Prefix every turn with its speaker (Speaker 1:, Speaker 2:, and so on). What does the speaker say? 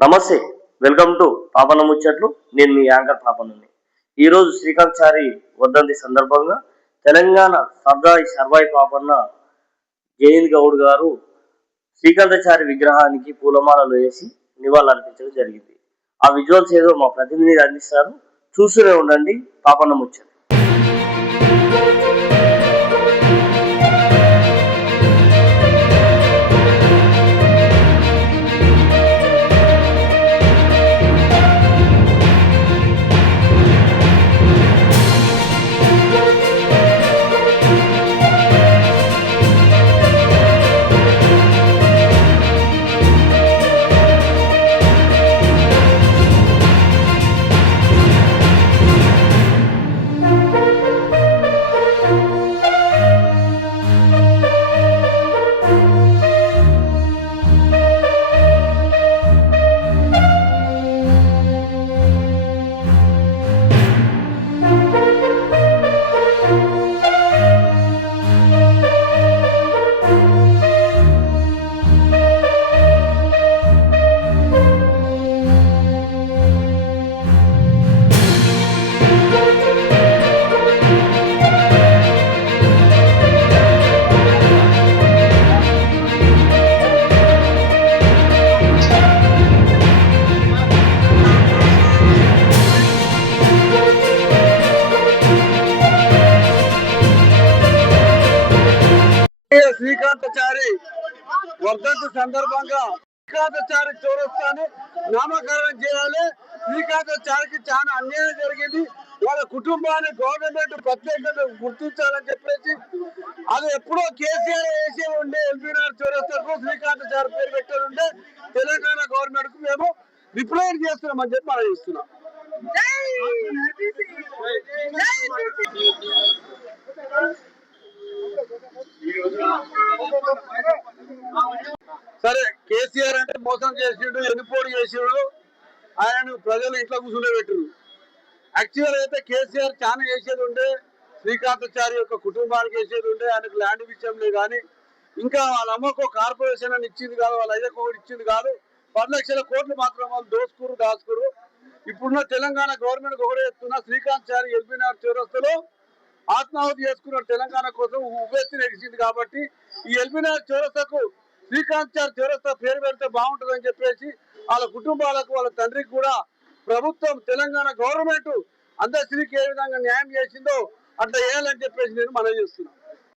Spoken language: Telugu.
Speaker 1: నమస్తే వెల్కమ్ టు పాపన్న ముచ్చట్లు. నేను మీ యాంకర్ పాపనుని ఈరోజు శ్రీకాంత్ చారి వర్ధంతి సందర్భంగా తెలంగాణ సర్దాయి సర్వాయి పాపన్న జయంత్ గౌడ్ గారు శ్రీకాంతచారి విగ్రహానికి పూలమాలలు వేసి నివాళులర్పించడం జరిగింది. ఆ విజువల్స్ ఏదో మా ప్రతినిధి అందిస్తారు. చూస్తూనే ఉండండి పాపన్న ముచ్చట్లు.
Speaker 2: శ్రీకాంతచారి వర్ధంతి సందర్భంగా శ్రీకాంతచారి చౌరస్తాను నామకరణం చేయాలి. శ్రీకాంతచారికి చాలా అన్యాయం జరిగింది. వాళ్ళ కుటుంబాన్ని గవర్నమెంట్ ప్రత్యేకంగా గుర్తించాలని చెప్పేసి అది ఎప్పుడో కేసీఆర్ వేసి ఉండే ఎల్బీనార్ చౌరస్తాకు శ్రీకాంతచారి పేరు పెట్టారుండే తెలంగాణ గవర్నమెంట్కు మేము చేస్తున్నాం చేస్తున్నామని చెప్పి మనం ఇస్తున్నాం మోసం చేసిండు ఎన్నిపోటు చేసిండు ఆయన ప్రజలు ఇంట్లో కూర్చుండే యాక్చువల్ అయితే కేసీఆర్ చాలా చేసేది ఉండే శ్రీకాంతాచారి యొక్క కుటుంబానికి చేసేది ఉండే ఆయనకు ల్యాండ్ విషయంలో కానీ ఇంకా వాళ్ళ అమ్మకు కార్పొరేషన్ అని ఇచ్చింది కాదు వాళ్ళ అయ్యకు ఒకటి ఇచ్చింది కాదు పది లక్షల కోట్లు మాత్రం వాళ్ళు దోసుకురు దాచుకురు ఇప్పుడున్న తెలంగాణ గవర్నమెంట్ ఒకటే చెప్తున్నా శ్రీకాంత్ చారి ఎల్బీనార్ చౌరస్తలో ఆత్మాహుతి చేసుకున్న తెలంగాణ కోసం ఉవ్వెత్తి నడిచింది కాబట్టి ఈ ఎల్బీనార్ చౌరస్తకు శ్రీకాంత్ చార్ చౌరస్తా పేరు పెడితే బాగుంటుందని చెప్పేసి వాళ్ళ కుటుంబాలకు వాళ్ళ తండ్రికి కూడా ప్రభుత్వం తెలంగాణ గవర్నమెంట్ అందశ్రీకి ఏ విధంగా న్యాయం చేసిందో అట్లా వేయాలని చెప్పేసి నేను మనం చేస్తున్నాను.